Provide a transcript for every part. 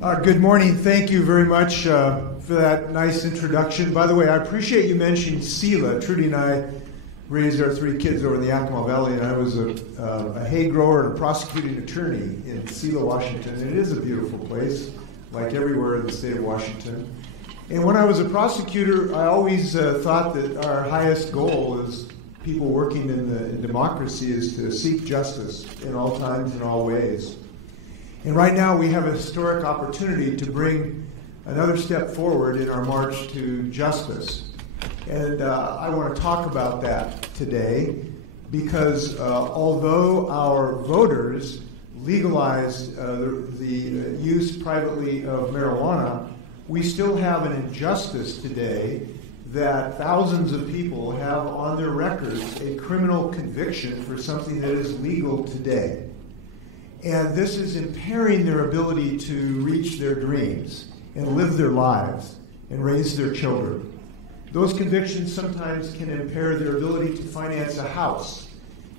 Good morning. Thank you very much for that nice introduction. By the way, I appreciate you mentioning Selah. Trudy and I raised our 3 kids over in the Yakima Valley, and I was a hay grower and a prosecuting attorney in Selah, Washington. And it is a beautiful place, like everywhere in the state of Washington. And when I was a prosecutor, I always thought that our highest goal as people working in democracy is to seek justice in all times and all ways. And right now we have a historic opportunity to bring another step forward in our march to justice. And I want to talk about that today because although our voters legalized the use privately of marijuana, we still have an injustice today that thousands of people have on their records a criminal conviction for something that is legal today. And this is impairing their ability to reach their dreams and live their lives and raise their children. Those convictions sometimes can impair their ability to finance a house.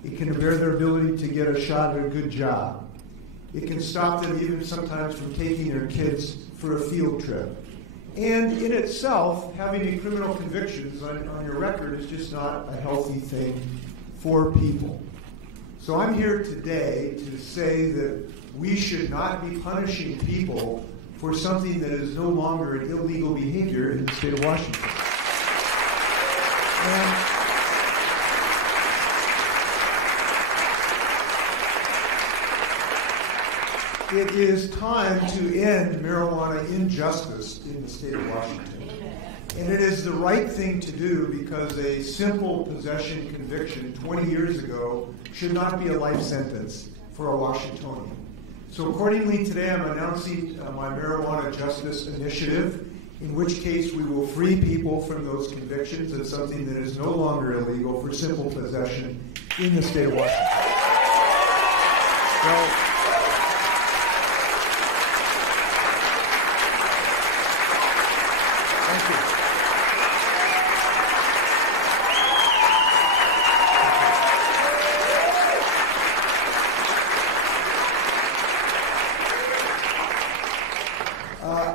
It can impair their ability to get a shot at a good job. It can stop them even sometimes from taking their kids for a field trip. And in itself, having a criminal convictions on your record is just not a healthy thing for people. So I'm here today to say that we should not be punishing people for something that is no longer an illegal behavior in the state of Washington. And it is time to end marijuana injustice in the state of Washington. And it is the right thing to do because a simple possession conviction 20 years ago should not be a life sentence for a Washingtonian. So accordingly, today I'm announcing my Marijuana Justice Initiative, in which case we will free people from those convictions as something that is no longer illegal for simple possession in the state of Washington.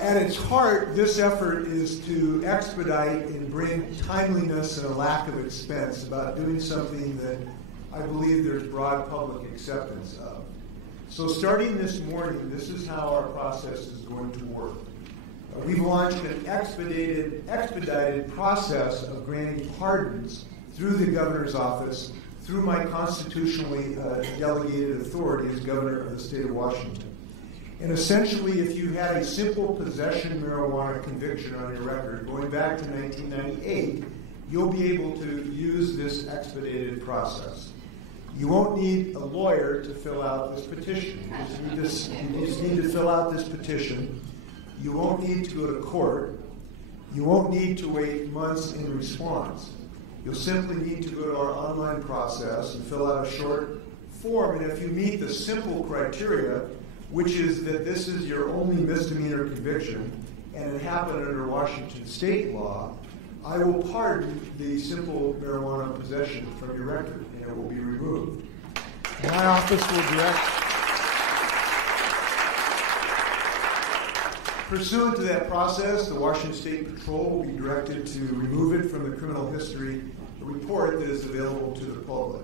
At its heart, this effort is to expedite and bring timeliness and a lack of expense about doing something that I believe there's broad public acceptance of. So starting this morning, this is how our process is going to work. We've launched an expedited process of granting pardons through the governor's office, through my constitutionally delegated authority as governor of the state of Washington. And essentially, if you had a simple possession marijuana conviction on your record going back to 1998, you'll be able to use this expedited process. You won't need a lawyer to fill out this petition. You just need to fill out this petition. You won't need to go to court. You won't need to wait months in response. You'll simply need to go to our online process and fill out a short form. And if you meet the simple criteria, which is that this is your only misdemeanor conviction, and it happened under Washington state law, I will pardon the simple marijuana possession from your record, and it will be removed. My office will direct. Pursuant to that process, the Washington State Patrol will be directed to remove it from the criminal history report that is available to the public.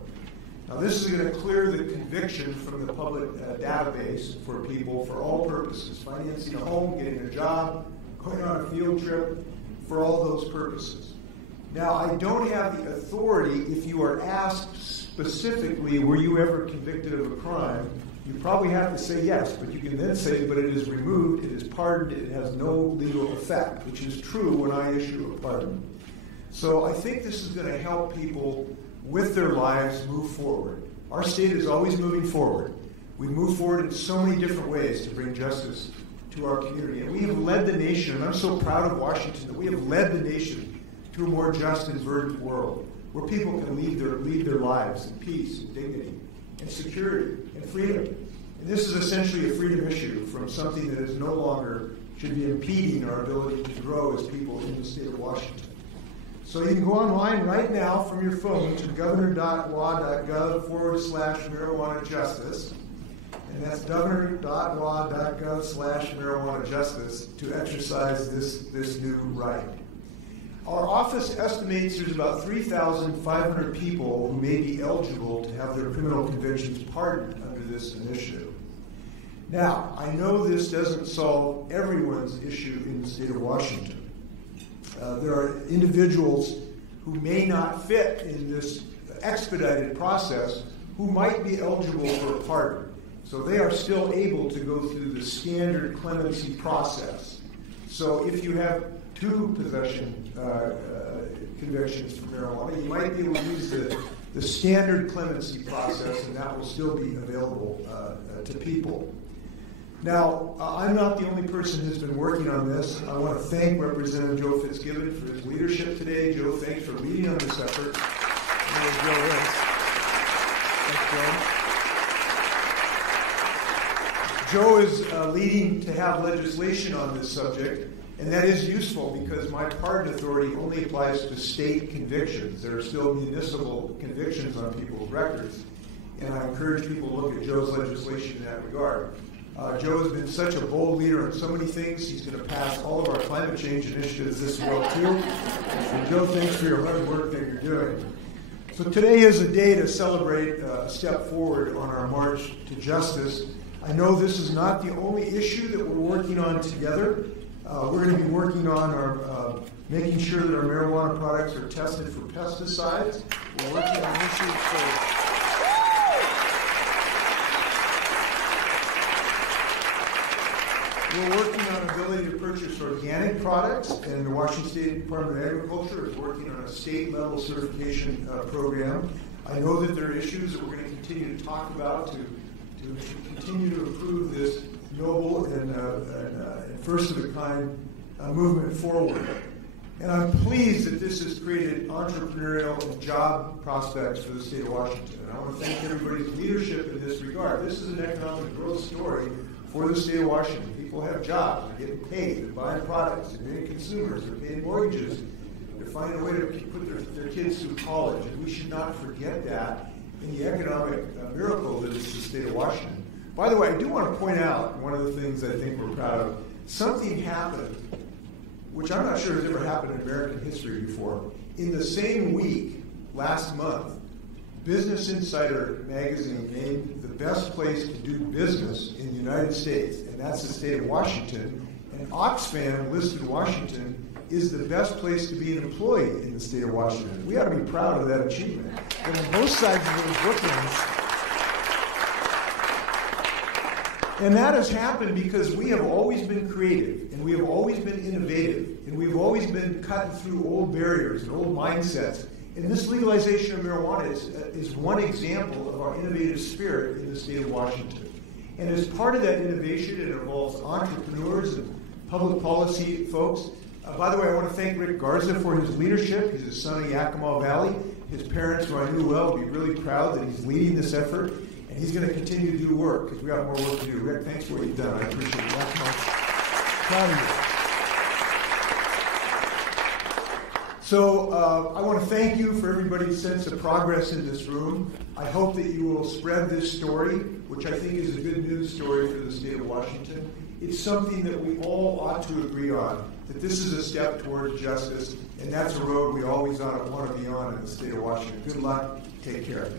Now, this is going to clear the conviction from the public database for people for all purposes, financing a home, getting a job, going on a field trip, for all those purposes. Now, I don't have the authority, if you are asked specifically, were you ever convicted of a crime, you probably have to say yes, but you can then say, but it is removed, it is pardoned, it has no legal effect, which is true when I issue a pardon. So I think this is going to help people with their lives move forward. Our state is always moving forward. We move forward in so many different ways to bring justice to our community. And we have led the nation, and I'm so proud of Washington, that we have led the nation to a more just and verdant world where people can lead their lives in peace and dignity and security and freedom. And this is essentially a freedom issue from something that is no longer should be impeding our ability to grow as people in the state of Washington. So you can go online right now from your phone to governor.wa.gov/marijuana justice. and that's governor.wa.gov/marijuana justice, to exercise this new right. Our office estimates there's about 3,500 people who may be eligible to have their criminal convictions pardoned under this initiative. Now, I know this doesn't solve everyone's issue in the state of Washington. There are individuals who may not fit in this expedited process who might be eligible for a pardon. So they are still able to go through the standard clemency process. So if you have 2 possession convictions for marijuana, you might be able to use the standard clemency process, and that will still be available to people. Now, I'm not the only person who's been working on this. I want to thank Representative Joe Fitzgibbon for his leadership today. Joe, thanks for leading on this effort. There Joe is. Thanks, Joe. Joe is leading to have legislation on this subject, and that is useful because my pardon authority only applies to state convictions. There are still municipal convictions on people's records, and I encourage people to look at Joe's legislation in that regard. Joe has been such a bold leader on so many things. He's going to pass all of our climate change initiatives this well, too. And Joe, thanks for your hard work that you're doing. So today is a day to celebrate a step forward on our march to justice. I know this is not the only issue that we're working on together. We're going to be working on our making sure that our marijuana products are tested for pesticides. We're working on issues for... We're working on ability to purchase organic products, and the Washington State Department of Agriculture is working on a state-level certification program. I know that there are issues that we're going to continue to talk about to continue to improve this noble and first-of-a-kind movement forward. And I'm pleased that this has created entrepreneurial and job prospects for the state of Washington. And I want to thank everybody's leadership in this regard. This is an economic growth story for the state of Washington. People have jobs, they're getting paid, they're buying products, they're being consumers, they're paying mortgages, they're finding a way to put their kids through college. And we should not forget that in the economic miracle that is the state of Washington. By the way, I do want to point out one of the things I think we're proud of. Something happened, which I'm not sure has ever happened in American history before. In the same week, last month, Business Insider magazine named the best place to do business in the United States, and that's the state of Washington. And Oxfam listed Washington is the best place to be an employee in the state of Washington. We ought to be proud of that achievement. And on both sides of those bookends. And that has happened because we have always been creative, and we have always been innovative, and we've always been cutting through old barriers and old mindsets. And this legalization of marijuana is one example of our innovative spirit in the state of Washington. And as part of that innovation, it involves entrepreneurs and public policy folks. By the way, I want to thank Rick Garza for his leadership. He's a son of Yakima Valley. His parents, who I knew well, will be really proud that he's leading this effort. And he's going to continue to do work because we got more work to do. Rick, thanks for what you've done. I appreciate it. Proud of you. So I want to thank you for everybody's sense of progress in this room. I hope that you will spread this story, which I think is a good news story for the state of Washington. It's something that we all ought to agree on, that this is a step towards justice, and that's a road we always ought to want to be on in the state of Washington. Good luck. Take care.